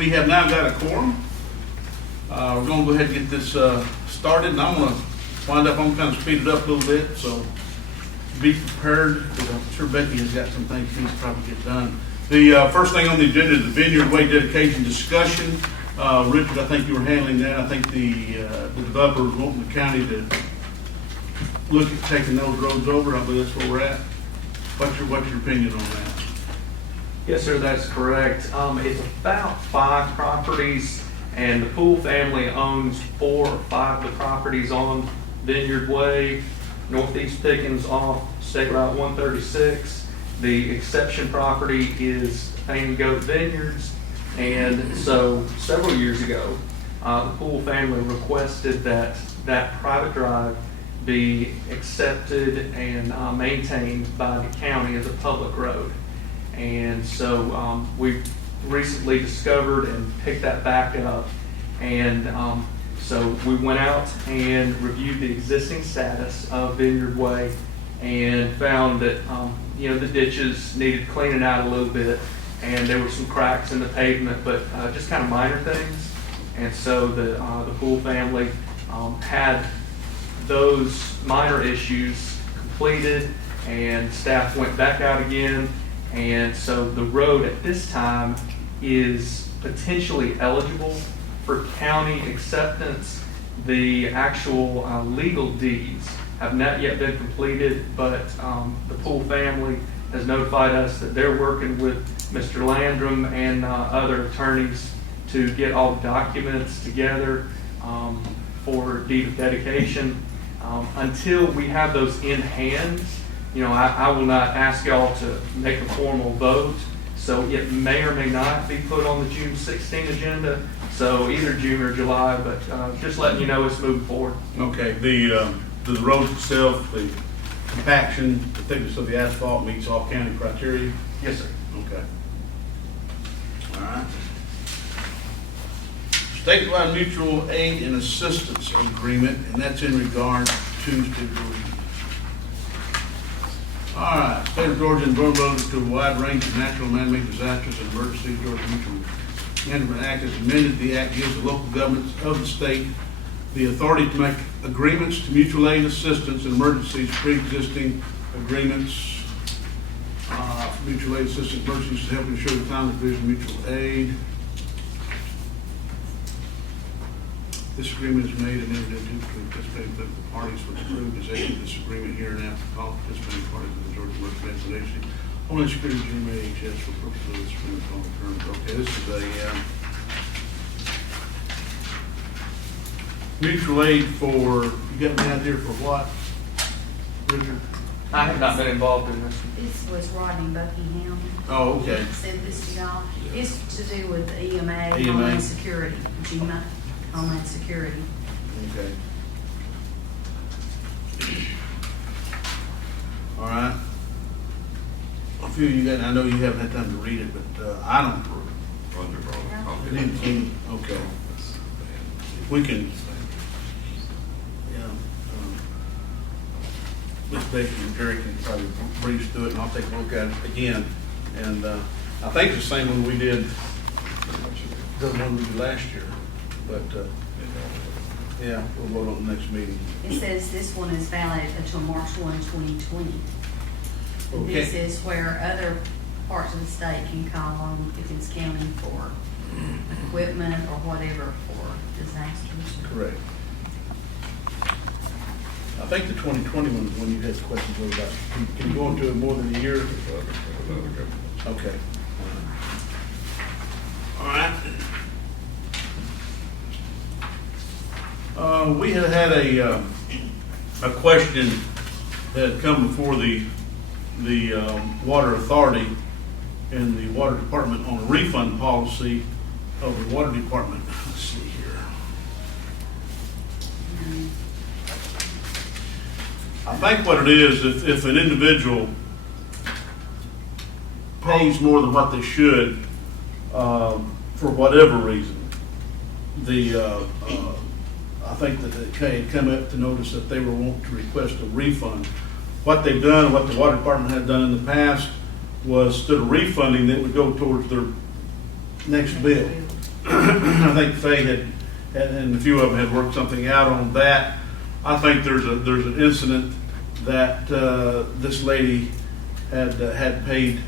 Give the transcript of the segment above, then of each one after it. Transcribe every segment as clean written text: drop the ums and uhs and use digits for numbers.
We have now got a quorum. We're gonna go ahead and get this started, and I'm gonna wind up, I'm kind of speed it up a little bit, so be prepared, because I'm sure Becky has got some things she needs to probably get done. The first thing on the agenda is the Vineyard Way dedication discussion. Richard, I think you were handling that. I think the developer is wanting the county to look at taking those roads over. I believe that's where we're at. What's your opinion on that? Yes, sir, that's correct. It's about 5 properties, and the Poole family owns 4 or 5 of the properties on Vineyard Way, Northeast Pickens off State Route 136. The exception property is Pain and Goat Vineyards, and so several years ago, the Poole family requested that that private drive be accepted and maintained by the county as a public road. And so we recently discovered and picked that back up. And so we went out and reviewed the existing status of Vineyard Way and found that the ditches needed cleaning out a little bit, and there were some cracks in the pavement, but just kind of minor things. And so the Poole family had those minor issues completed, and staff went back out again. And so the road at this time is potentially eligible for county acceptance. The actual legal deeds have not yet been completed, but the Poole family has notified us that they're working with Mr. Landrum and other attorneys to get all the documents together for deed of dedication. Until we have those in hand, I will not ask y'all to make a formal vote, so it may or may not be put on the June 16 agenda, so either June or July, but just letting you know it's moving forward. Okay, the road itself, the compaction, the thickness of the asphalt meets all county criteria? Yes, sir. Okay. All right. Statewide mutual aid and assistance agreement, and that's in regard to State of Georgia. All right, State of Georgia and vulnerable to a wide range of natural and man-made disasters and emergencies. Georgia Mutual Management Act has amended. The act gives the local governments of the state the authority to make agreements to mutual aid assistance in emergencies. Pre-existing agreements, mutual aid assistance emergencies to help ensure the timely provision of mutual aid. This agreement is made and entered into between participating political parties with approved as agent. This agreement here and after all participating parties of the Georgia Emergency Management Agency, Homeland Security, GMAHS for purposes of this agreement on the terms. Okay, this is a mutual aid for, you got me out there for what, Richard? I have not been involved in this. This was Rodney Buckingham. Oh, okay. He sent this to y'all. It's to do with EMA, EMA. Homeland Security, GMA, Homeland Security. Okay. All right. A few of you guys, I know you haven't had time to read it, but I don't. Okay. If we can, yeah. Miss Becky and Jerry can probably breeze through it, and I'll take a look at it again. And I think it's the same one we did, the one we did last year, but yeah, we'll vote on the next meeting. It says this one is valid until March 1, 2020. Okay. This is where other parts of the state can call on Pickens County for equipment or whatever for disasters. Correct. I think the 2020 one is when you had questions about. Can you go into it more than a year? Okay. All right. We had a question that had come before the Water Authority and the Water Department on a refund policy of the Water Department. Let's see here. I think what it is, if an individual pays more than what they should for whatever reason, I think that they had come up to notice that they were wanting to request a refund. What they've done, what the Water Department had done in the past, was instead of refunding, they would go towards their next bill. I think Faye and a few of them had worked something out on that. I think there's an incident that this lady had paid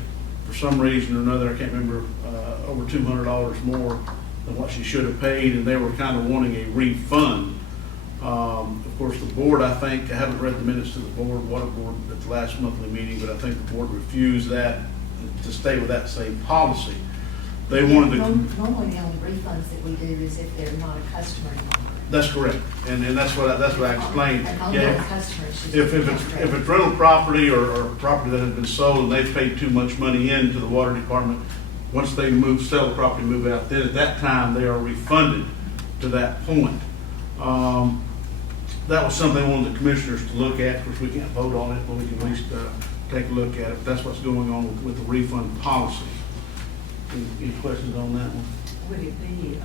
for some reason or another, I can't remember, over $200 more than what she should have paid, and they were kind of wanting a refund. Of course, the board, I think, I haven't read the minutes to the board, water board at the last monthly meeting, but I think the board refused that to stay with that same policy. They wanted to. Normally, the only refunds that we do is if they're not a customer anymore. That's correct, and that's what I explained. And only Yeah. a customer, it's just. If it's rental property or property that has been sold and they've paid too much money into the water department, once they sell the property, move out, then at that time, they are refunded to that point. That was something I wanted the commissioners to look at. Of course, we can't vote on it, but we can at least take a look at it. That's what's going on with the refund policy. Any questions on that one? Would it be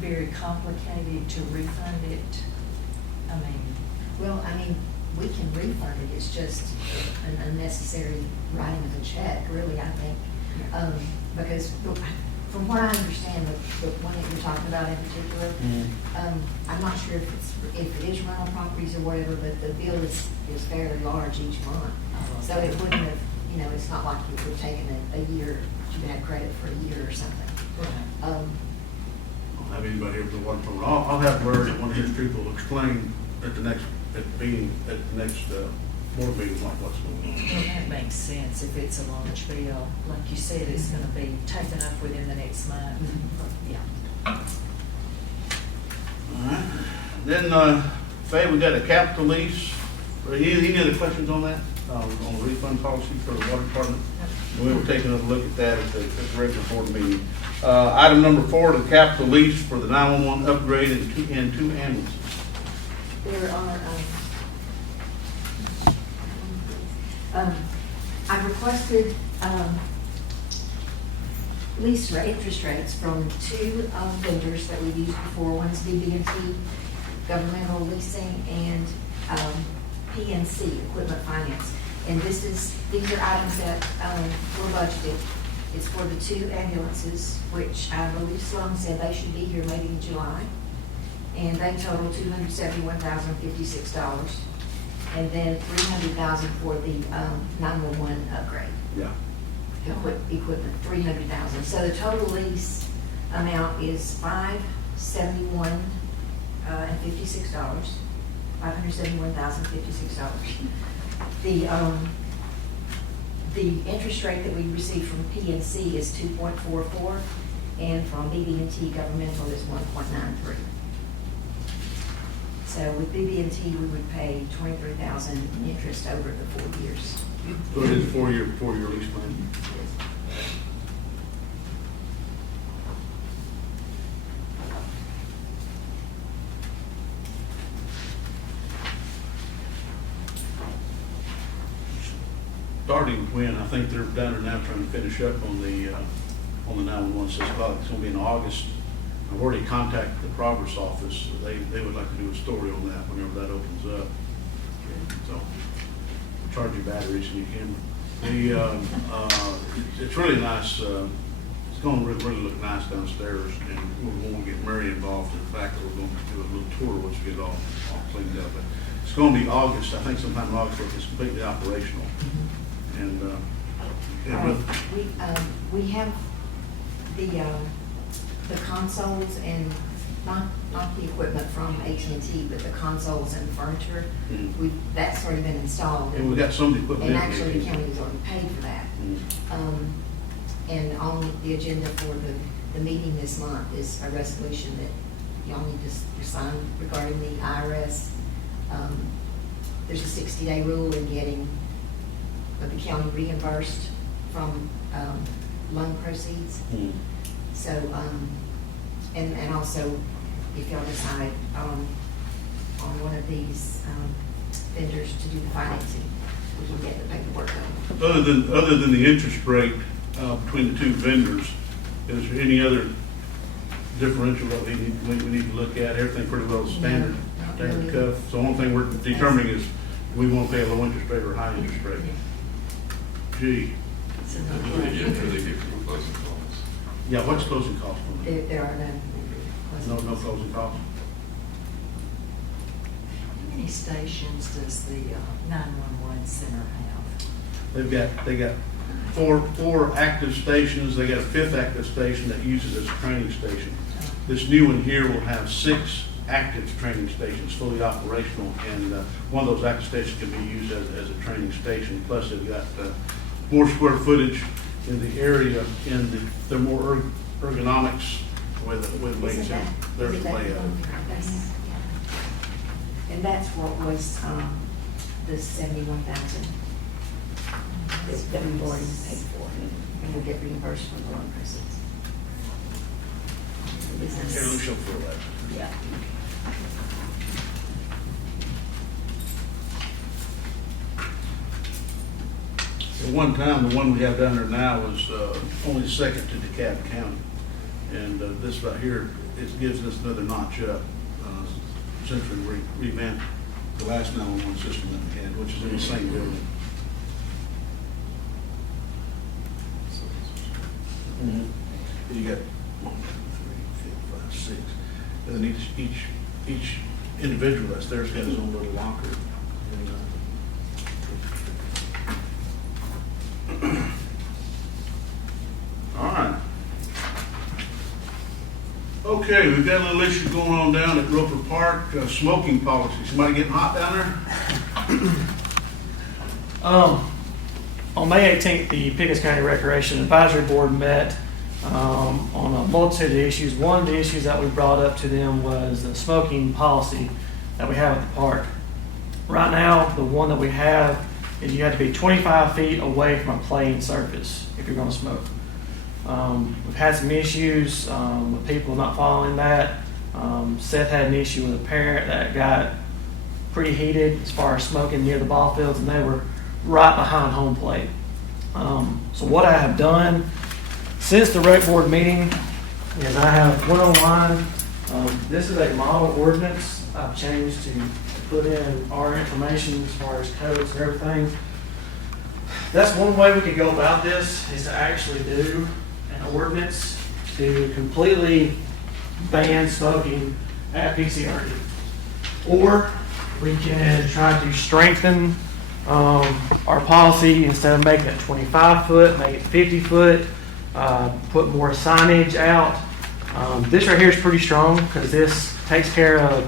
very complicated to refund it? I mean, Well, I mean, we can refund it, it's just an unnecessary writing of a check, really, I think. Because from what I understand, the one that you're talking about in particular, I'm not sure if it is rental properties or whatever, but the bill is fairly large each month. So it wouldn't have, it's not like it would have taken a year, you had credit for a year or something. I don't have anybody here for the water department. I'll have Larry, one of his people, explain at the next board meeting what's going on. well, that makes sense if it's a large bill. Like you said, it's gonna be taken up within the next month. Yeah. All right. Then, Faye, we got a capital lease. Any other questions on that? On the refund policy for the water department? We were taking a look at that at the regular board meeting. Item number 4, the capital lease for the 911 upgrade and two ambulances. There are, I requested, lease interest rates from 2 vendors that we've used before. One's BB&T Governmental Leasing and PNC Equipment Finance. And these are items that were budgeted. It's for the 2 ambulances, which I believe Sloan said they should be here maybe in July. And they total $271,056. And then $300,000 for the 911 upgrade. Yeah. Equipment, $300,000. So the total lease amount is $571,056. $571,056. The interest rate that we received from PNC is 2.44, and from BB&T Governmental is 1.93. So with BB&T, we would pay $23,000 in interest over the 4 years. So it is a 4-year lease plan. Starting when, I think they're down there now trying to finish up on the 911 system. It's gonna be in August. I've already contacted the progress office. They would like to do a story on that whenever that opens up. So, charge your batteries and your camera. It's really nice, it's gonna really look nice downstairs, and we're gonna get Mary involved in the fact that we're gonna do a little tour once we get it all cleaned up. But it's gonna be August, I think sometime in August, where it's completely operational. And, We have the consoles and not the equipment from AT&T, but the consoles and furniture. Mhm. That's already been installed. and we got some of the equipment. And in actually, the there. county has already paid for that. And on the agenda for the meeting this month is a resolution that y'all need to sign regarding the IRS. There's a 60-day rule in getting the county reimbursed from loan proceeds. Mhm. So, and also, if y'all decide on one of these vendors to do the financing, we can get the paperwork done. Other than the interest rate between the 2 vendors, is there any other differential that we need to look at? Everything pretty well standard, No, not standard really. cuff. So one thing we're determining is we want to pay a low interest rate or a high interest rate. Gee, It's a What do they no-brainer. get for the replacement costs? Yeah, what's closing costs on that? There are none. No closing costs? How many stations does the 911 center have? They got four active stations. They got a fifth active station that uses as a training station. This new one here will have 6 active training stations, fully operational, and one of those active stations can be used as a training station. Plus, they've got more square footage in the area, and they're more ergonomics with weights Isn't in that- their isn't that layout. the one? And that's what was, the 71,000 that we've already paid for, and we'll get reimbursed for the loan proceeds. Here, let me show Phil that. Yeah. At one time, the one we have down there now was only second to DeKalb County. And this right here, it gives us another notch up, essentially revamped the last 911 system that we had, which is in the same building. You got 1, 2, 3, 4, 5, 6. And then each individual that's there's got his own little locker. And, all right. Okay, we've got a little issue going on down at Roper Park, smoking policy. Somebody getting hot down there? On May 18th, the Pickens County Recreation Advisory Board met on a multitude of issues. One of the issues that we brought up to them was the smoking policy that we have at the park. Right now, the one that we have is you have to be 25 feet away from a playing surface if you're going to smoke. We've had some issues with people not following that. Seth had an issue with a parent that got pretty heated as far as smoking near the ball fields, and they were right behind home plate. So what I have done since the rec board meeting is I have went online. This is a model ordinance I've changed to put in our information as far as codes and everything. That's one way we could go about this, is to actually do an ordinance to completely ban smoking at PCRD. Or we can try to strengthen our policy. Instead of making it 25 foot, make it 50 foot, put more signage out. This right here is pretty strong because this takes care of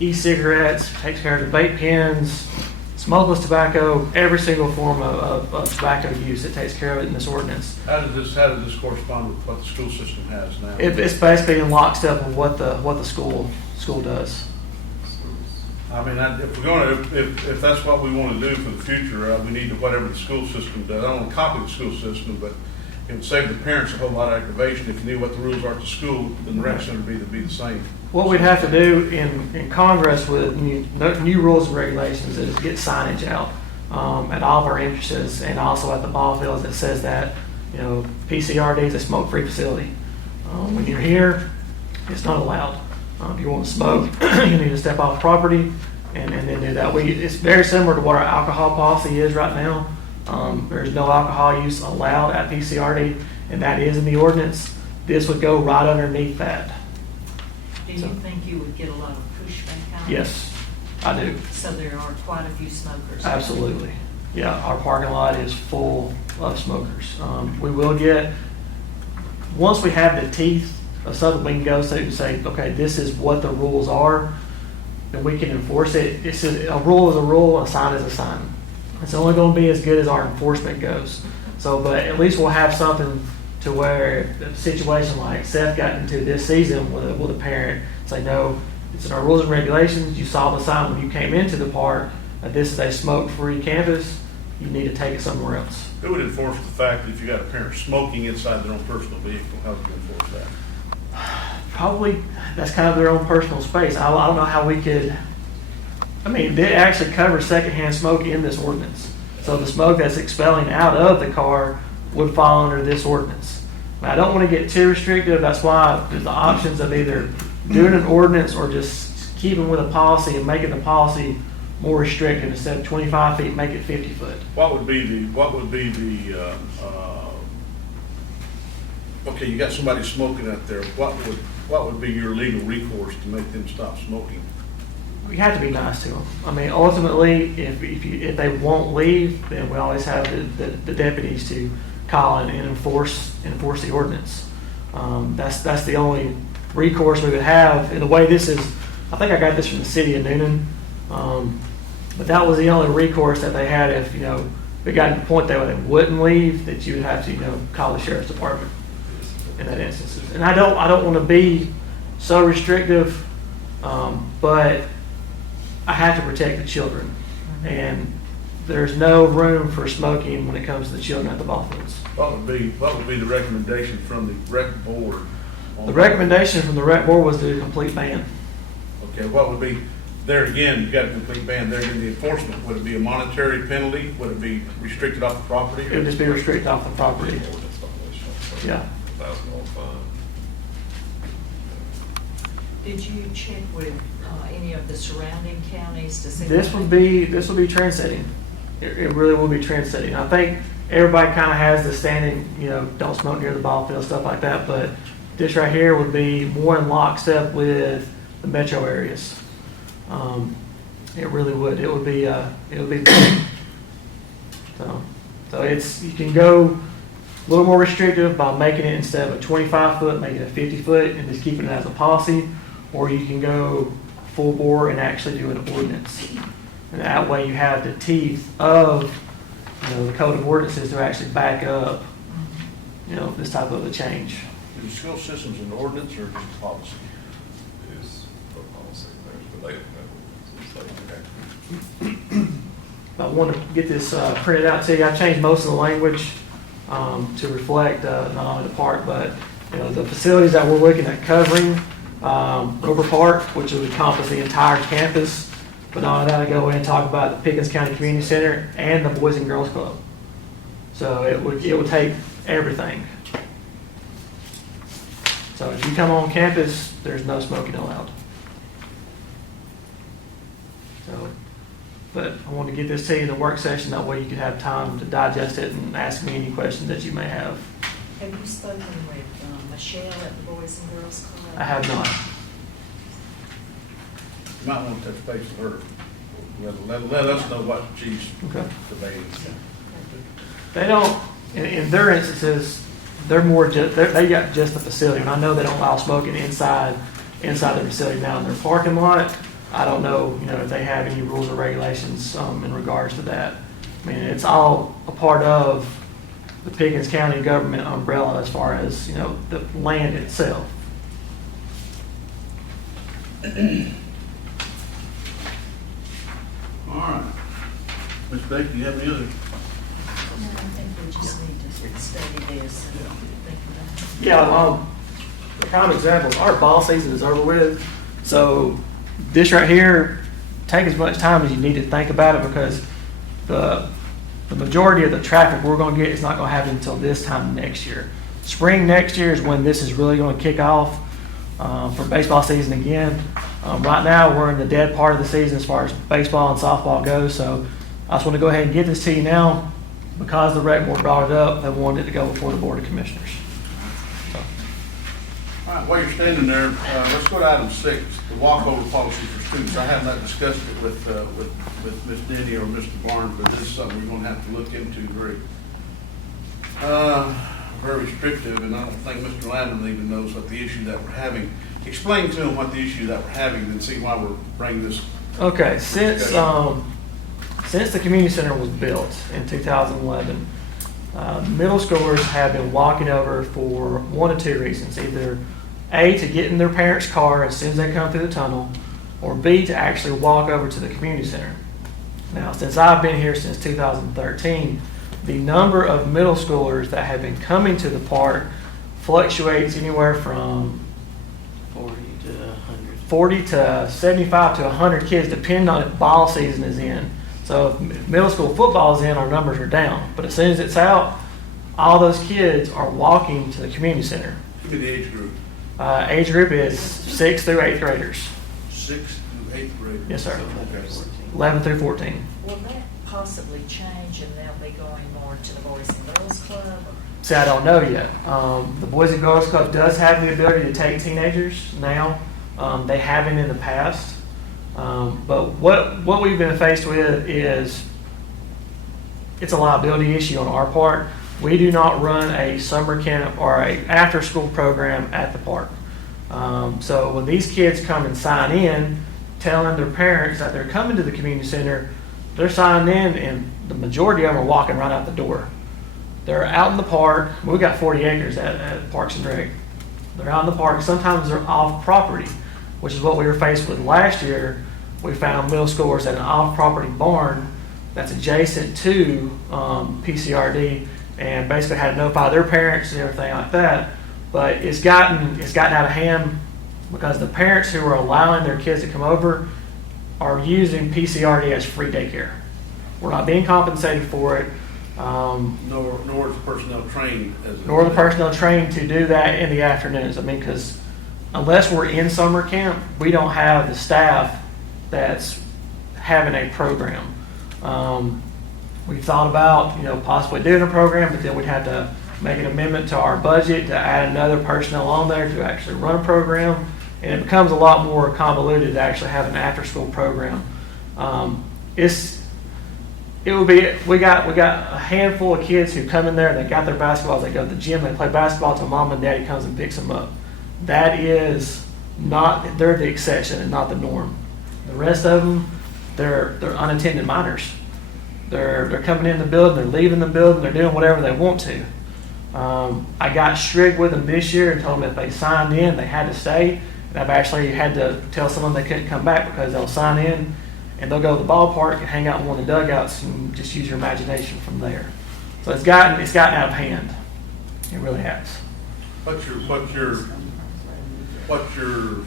e-cigarettes, takes care of the vape pens, smokeless tobacco, every single form of tobacco use. It takes care of it in this ordinance. How does this correspond with what the school system has now? It's basically in lockstep with what the school does. I mean, if we're going to, if that's what we want to do for the future, we need to, whatever the school system does. I don't want to copy the school system, but it would save the parents a whole lot of aggravation if you knew what the rules are at the school, then the rec center would be the same. What we'd have to do in Congress with new rules and regulations is get signage out at all of our entrances and also at the ball fields that says that, PCRD is a smoke-free facility. When you're here, it's not allowed. If you want to smoke, you need to step off property and then do that. It's very similar to what our alcohol policy is right now. There's no alcohol use allowed at PCRD, and that is in the ordinance. This would go right underneath that. Do you think you would get a lot of pushback out? Yes, I do. So there are quite a few smokers. Absolutely. Yeah, our parking lot is full of smokers. We will get, once we have the teeth of something we can go to say, okay, this is what the rules are, then we can enforce it. It's a rule is a rule, a sign is a sign. It's only going to be as good as our enforcement goes. So, but at least we'll have something to where a situation like Seth got into this season with a parent, say, no, it's in our rules and regulations. You saw the sign when you came into the park that this is a smoke-free campus. You need to take it somewhere else. Who would enforce the fact that if you got a parent smoking inside their own personal vehicle, how would you enforce that? Probably that's kind of their own personal space. I don't know how we could. I mean, they actually cover secondhand smoke in this ordinance. So the smoke that's expelling out of the car would fall under this ordinance. Now, I don't want to get too restrictive. That's why there's the options of either doing an ordinance or just keeping with a policy and making the policy more restrictive. Instead of 25 feet, make it 50 foot. What would be the okay, you got somebody smoking out there, what would be your legal recourse to make them stop smoking? We have to be nice to them. I mean, ultimately, if they won't leave, then we always have the deputies to call and enforce the ordinance. That's the only recourse we would have. And the way this is, I think I got this from the city of Noonan, but that was the only recourse that they had if, it got to the point that they wouldn't leave, that you would have to, call the sheriff's department in that instance. And I don't want to be so restrictive, but I have to protect the children. And there's no room for smoking when it comes to the children at the ball fields. What would be the recommendation from the rec board? The recommendation from the rec board was to do a complete ban. Okay, what would be, there again, you got a complete ban, there in the enforcement, would it be a monetary penalty? Would it be restricted off the property? It would just be restricted off the property. Yeah. $1,000 fine. Did you check with any of the surrounding counties to see? This would be trend setting. It really will be trend setting. I think everybody kind of has the standing, don't smoke near the ball field, stuff like that. But this right here would be more in lockstep with the metro areas. It really would. It would be big. So you can go a little more restrictive by making it, instead of a 25 foot, make it a 50 foot and just keeping it as a policy, or you can go full bore and actually do an ordinance. And that way you have the teeth of, the code of ordinances to actually back up, this type of a change. Is the school systems an ordinance or just a policy? Is a policy, but they don't have it. I want to get this printed out to you. I changed most of the language to reflect not only the park, but the facilities that we're looking at covering. Roper Park, which would encompass the entire campus, but not only that, I go in and talk about the Pickens County Community Center and the Boys and Girls Club. So it would take everything. So if you come on campus, there's no smoking allowed. So, but I want to get this to you in the work session, that way you can have time to digest it and ask me any questions that you may have. Have you spoken with Michelle at the Boys and Girls Club? I have not. You might want to touch base with her. Let us know what she's Okay. debating. They don't, in their instances, they're more just, they got just the facility. And I know they don't allow smoking inside the facility. Now in their parking lot, I don't know, if they have any rules or regulations in regards to that. I mean, it's all a part of the Pickens County government umbrella as far as, the land itself. All right. Ms. Beck, do you have any other? No, I think we just need to study this and think about it. Yeah, prime example, our ball season is over with. So this right here, take as much time as you need to think about it, because the majority of the traffic we're going to get is not going to happen until this time next year. Spring next year is when this is really going to kick off for baseball season again. Right now, we're in the dead part of the season as far as baseball and softball goes. So I just want to go ahead and get this to you now, because the rec board brought it up. They wanted it to go before the Board of Commissioners. So. All right, while you're standing there, let's go to item 6, the walkover policy for students. I have not discussed it with Ms. Denny or Mr. Barnes, but this is something we're going to have to look into very restrictive, and I don't think Mr. Lavin even knows what the issue that we're having. Explain to him what the issue that we're having, and see why we're bringing this. Okay, since the community center was built in 2011, middle schoolers have been walking over for one of two reasons: either A, to get in their parents' car as soon as they come through the tunnel, or B, to actually walk over to the community center. Now, since I've been here since 2013, the number of middle schoolers that have been coming to the park fluctuates anywhere from 40 to 75 to 100 kids, depending on if ball season is in. So if middle school football is in, our numbers are down. But as soon as it's out, all those kids are walking to the community center. Give me the age group. Age group is 6th through 8th graders. 6th through 8th grade. Yes, sir. Okay. 11 through 14. Will that possibly change and they'll be going more to the Boys and Girls Club? See, I don't know yet. The Boys and Girls Club does have the ability to take teenagers now. They haven't in the past. But what we've been faced with is it's a liability issue on our part. We do not run a summer camp or a after-school program at the park. So when these kids come and sign in, telling their parents that they're coming to the community center, they're signing in, and the majority of them are walking right out the door. They're out in the park. We got 40 acres at Parks and Rec. They're out in the park. Sometimes they're off property, which is what we were faced with last year. We found middle schoolers at an off-property barn that's adjacent to PCRD, and basically had to notify their parents and everything like that. But it's gotten out of hand because the parents who are allowing their kids to come over are using PCRD as free daycare. We're not being compensated for it. Nor is the personnel trained as. Nor the personnel trained to do that in the afternoons. I mean, because unless we're in summer camp, we don't have the staff that's having a program. We've thought about, possibly doing a program, but then we'd have to make an amendment to our budget to add another personnel on there to actually run a program, and it becomes a lot more convoluted to actually have an after-school program. We got a handful of kids who come in there, they got their basketballs, they go to the gym, they play basketball till mom and daddy comes and picks them up. That is not, they're the exception and not the norm. The rest of them, they're unattended minors. They're coming in the building, they're leaving the building, they're doing whatever they want to. I got strict with them this year and told them if they signed in, they had to stay. And I've actually had to tell someone they couldn't come back because they'll sign in and they'll go to the ballpark and hang out in one of the dugouts and just use your imagination from there. So it's gotten out of hand. It really has. What's your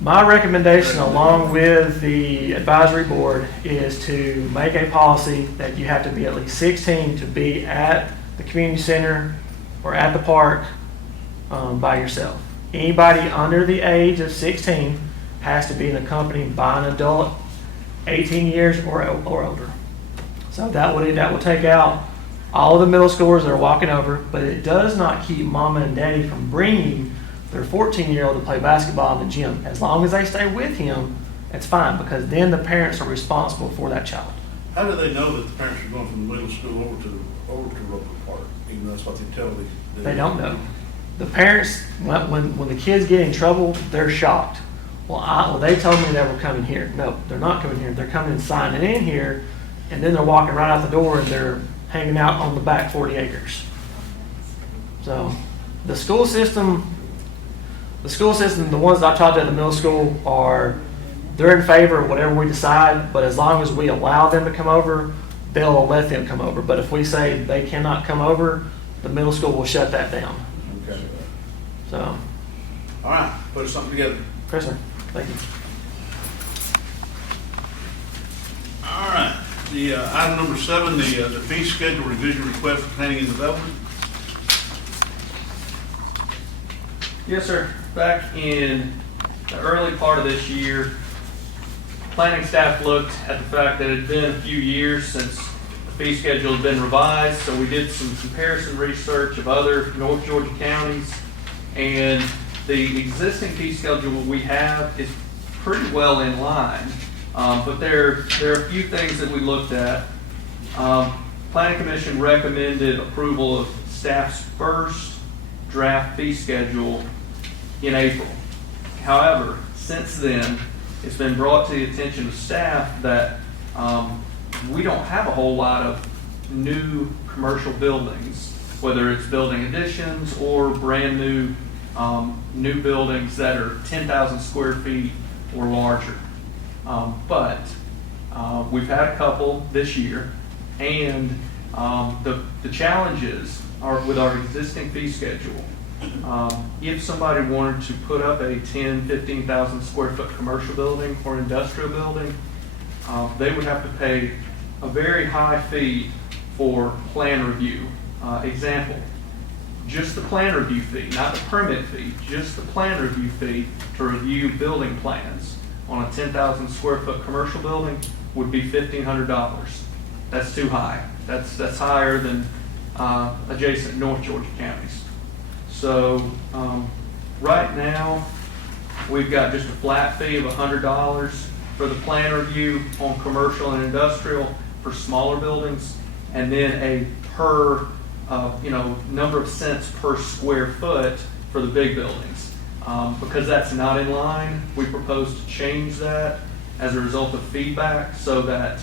My recommendation, along with the advisory board, is to make a policy that you have to be at least 16 to be at the community center or at the park by yourself. Anybody under the age of 16 has to be accompanied by an adult 18 years or older. So that will take out all of the middle schoolers that are walking over, but it does not keep mama and daddy from bringing their 14-year-old to play basketball in the gym. As long as they stay with him, it's fine, because then the parents are responsible for that child. How do they know that the parents are going from the middle school over to Roper Park? Even though that's what they tell the They don't know. The parents, when the kids get in trouble, they're shocked. Well, they told me they were coming here. No, they're not coming here. They're coming and signing in here, and then they're walking right out the door and they're hanging out on the back 40 acres. So the school system, the ones that I taught at the middle school they're in favor of whatever we decide, but as long as we allow them to come over, they'll let them come over. But if we say they cannot come over, the middle school will shut that down. Okay. So, All right, put something together. Chris, sir, thank you. All right, the item number 7, the fee schedule revision request for planning and development. Yes, sir. Back in the early part of this year, planning staff looked at the fact that it had been a few years since the fee schedule had been revised, so we did some comparison research of other North Georgia counties, and the existing fee schedule we have is pretty well in line, but there are a few things that we looked at. Planning Commission recommended approval of staff's first draft fee schedule in April. However, since then, it's been brought to the attention of staff that we don't have a whole lot of new commercial buildings, whether it's building additions or brand new buildings that are 10,000 square feet or larger. But we've had a couple this year, and the challenges are with our existing fee schedule. If somebody wanted to put up a 10, 15,000 square foot commercial building or industrial building, they would have to pay a very high fee for plan review. Example, just the plan review fee, not the permit fee, just the plan review fee to review building plans on a 10,000 square foot commercial building would be $1,500. That's too high. That's higher than adjacent North Georgia counties. So, right now, we've got just a flat fee of $100 for the plan review on commercial and industrial for smaller buildings, and then a per, number of cents per square foot for the big buildings. Because that's not in line, we propose to change that as a result of feedback so that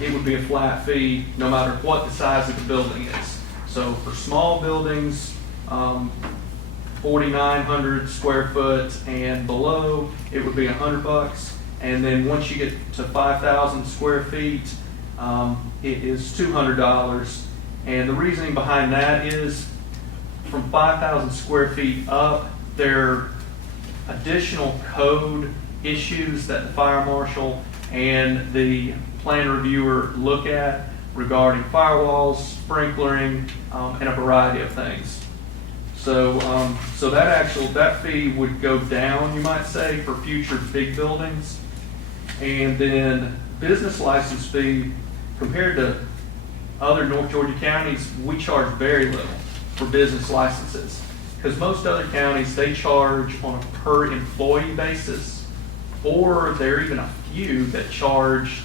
it would be a flat fee no matter what the size of the building is. So for small buildings, 4,900 square foot and below, it would be $100. And then once you get to 5,000 square feet, it is $200. And the reasoning behind that is from 5,000 square feet up, there are additional code issues that the fire marshal and the plan reviewer look at regarding firewalls, sprinklering, and a variety of things. So that fee would go down, you might say, for future big buildings. And then business license fee, compared to other North Georgia counties, we charge very little for business licenses. Because most other counties, they charge on a per employee basis, or there are even a few that charge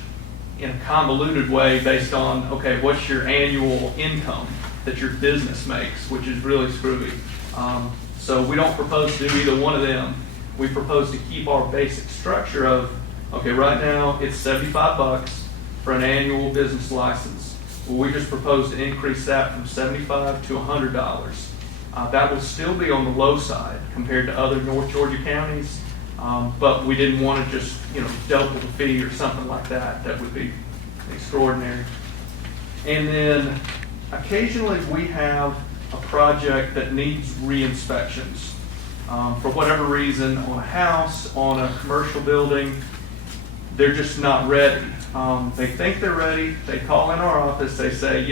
in a convoluted way based on, okay, what's your annual income that your business makes, which is really screwy. So we don't propose to do either one of them. We propose to keep our basic structure of, okay, right now it's $75 for an annual business license. Well, we just propose to increase that from $75 to $100. That will still be on the low side compared to other North Georgia counties, but we didn't want to just, double the fee or something like that. That would be extraordinary. And then occasionally we have a project that needs re-inspections. For whatever reason, on a house, on a commercial building, they're just not ready. They think they're ready. They call in our office. They say,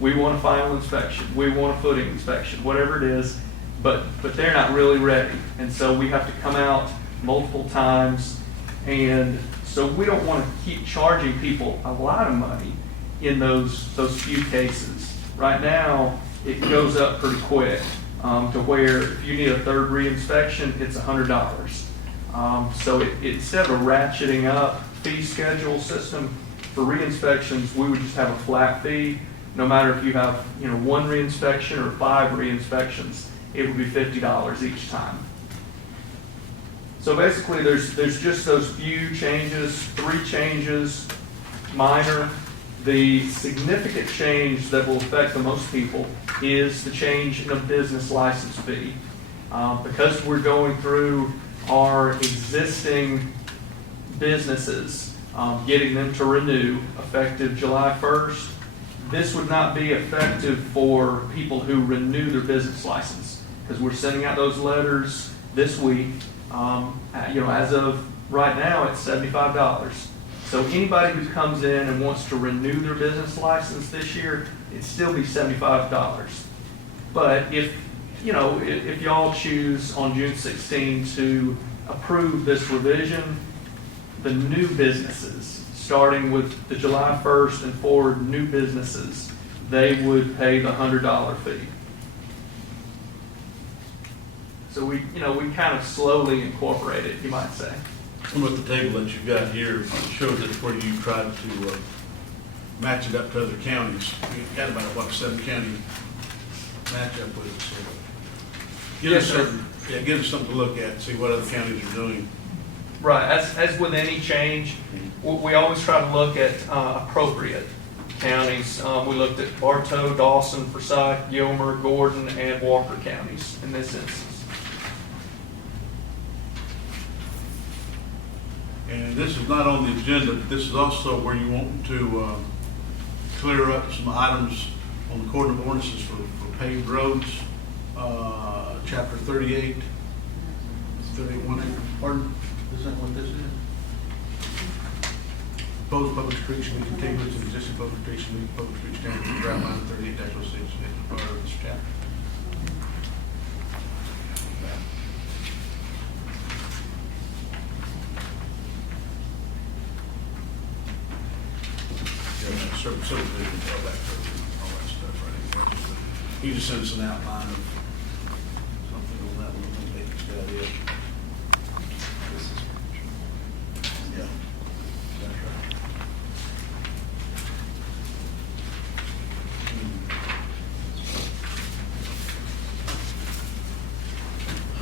we want a final inspection. We want a footing inspection, whatever it is, but they're not really ready. And so we have to come out multiple times. And so we don't want to keep charging people a lot of money in those few cases. Right now, it goes up pretty quick to where if you need a third re-inspection, it's $100. So instead of a ratcheting up fee schedule system for re-inspections, we would just have a flat fee. No matter if you have one re-inspection or 5 re-inspections, it would be $50 each time. So basically, there's just those few changes, 3 changes, minor. The significant change that will affect the most people is the change in a business license fee. Because we're going through our existing businesses, getting them to renew effective July 1st, this would not be effective for people who renew their business license, because we're sending out those letters this week. As of right now, it's $75. So anybody who comes in and wants to renew their business license this year, it'd still be $75. But if y'all choose on June 16 to approve this revision, the new businesses, starting with the July 1st and forward new businesses, they would pay the $100 fee. So we kind of slowly incorporate it, you might say. With the table that you've got here, shows it where you tried to match it up to other counties. You've got about 7 county match up with it. So give us something to look at, see what other counties are doing. Right, as with any change, we always try to look at appropriate counties. We looked at Bartow, Dawson, Forsyth, Gilmer, Gordon, and Walker counties in this instance. And this is not on the agenda, but this is also where you want to clear up some items on the Code of Ordinances for paved roads, chapter 38, 31, pardon, is that what this is? Proposed public streets should be contiguous to existing public streets, should meet public street standards, route line 38-06, is part of this chapter. Subdivision, all that stuff right here. You just sent us an outline of something on that one, I think it's got it. This is. Yeah, that's right.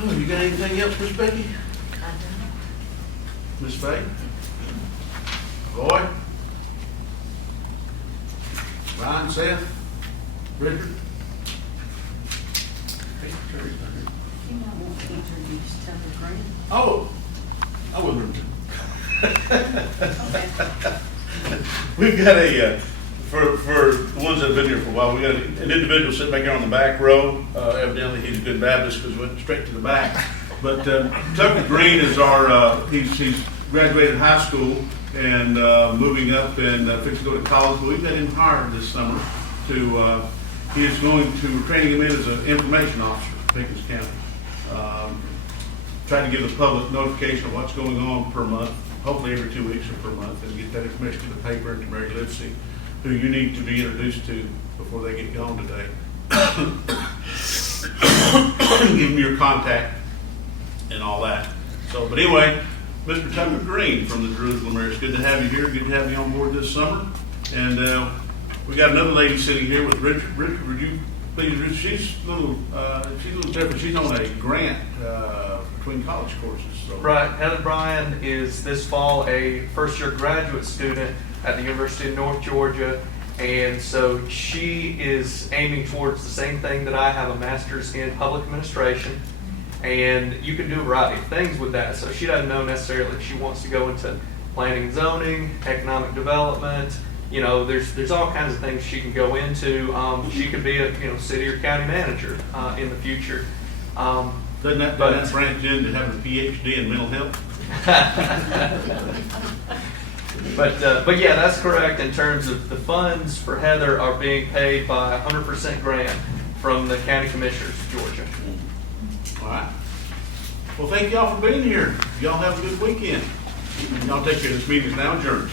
Oh, you got anything else, Miss Becky? Miss Faye? Roy? Ryan, Seth? Richard? You might want to introduce Tucker Green. Oh, I wasn't. Okay. We've got for the ones that have been here for a while, we got an individual sitting back here on the back row. Evidently, he's a good Baptist because we went straight to the back. But Tucker Green is our, he's graduated high school and moving up and fixing to go to college. But we've got him hired this summer to, he is going to, we're training him in as an information officer in Pickens County. Trying to give the public notification of what's going on per month, hopefully every 2 weeks or per month, and get that information to the paper and to Mary Livesey, who you need to be introduced to before they get gone today. Give them your contact and all that. So, but anyway, Mr. Tucker Green from the Jerusalem area, it's good to have you here, good to have you on board this summer. And we got another lady sitting here with Richard. Richard, would you please, Richard, she's a little different. She's on a grant between college courses. So. Right, Heather Bryan is this fall a first-year graduate student at the University of North Georgia, and so she is aiming towards the same thing that I have, a master's in public administration, and you can do a variety of things with that. So she doesn't know necessarily if she wants to go into planning and zoning, economic development. You know, there's all kinds of things she can go into. She could be a city or county manager in the future. Doesn't that branch into having a PhD in mental health? But yeah, that's correct in terms of the funds for Heather are being paid by 100% grant from the County Commissioners of Georgia. All right. Well, thank y'all for being here. Y'all have a good weekend. Y'all take care. This meeting is now adjourned.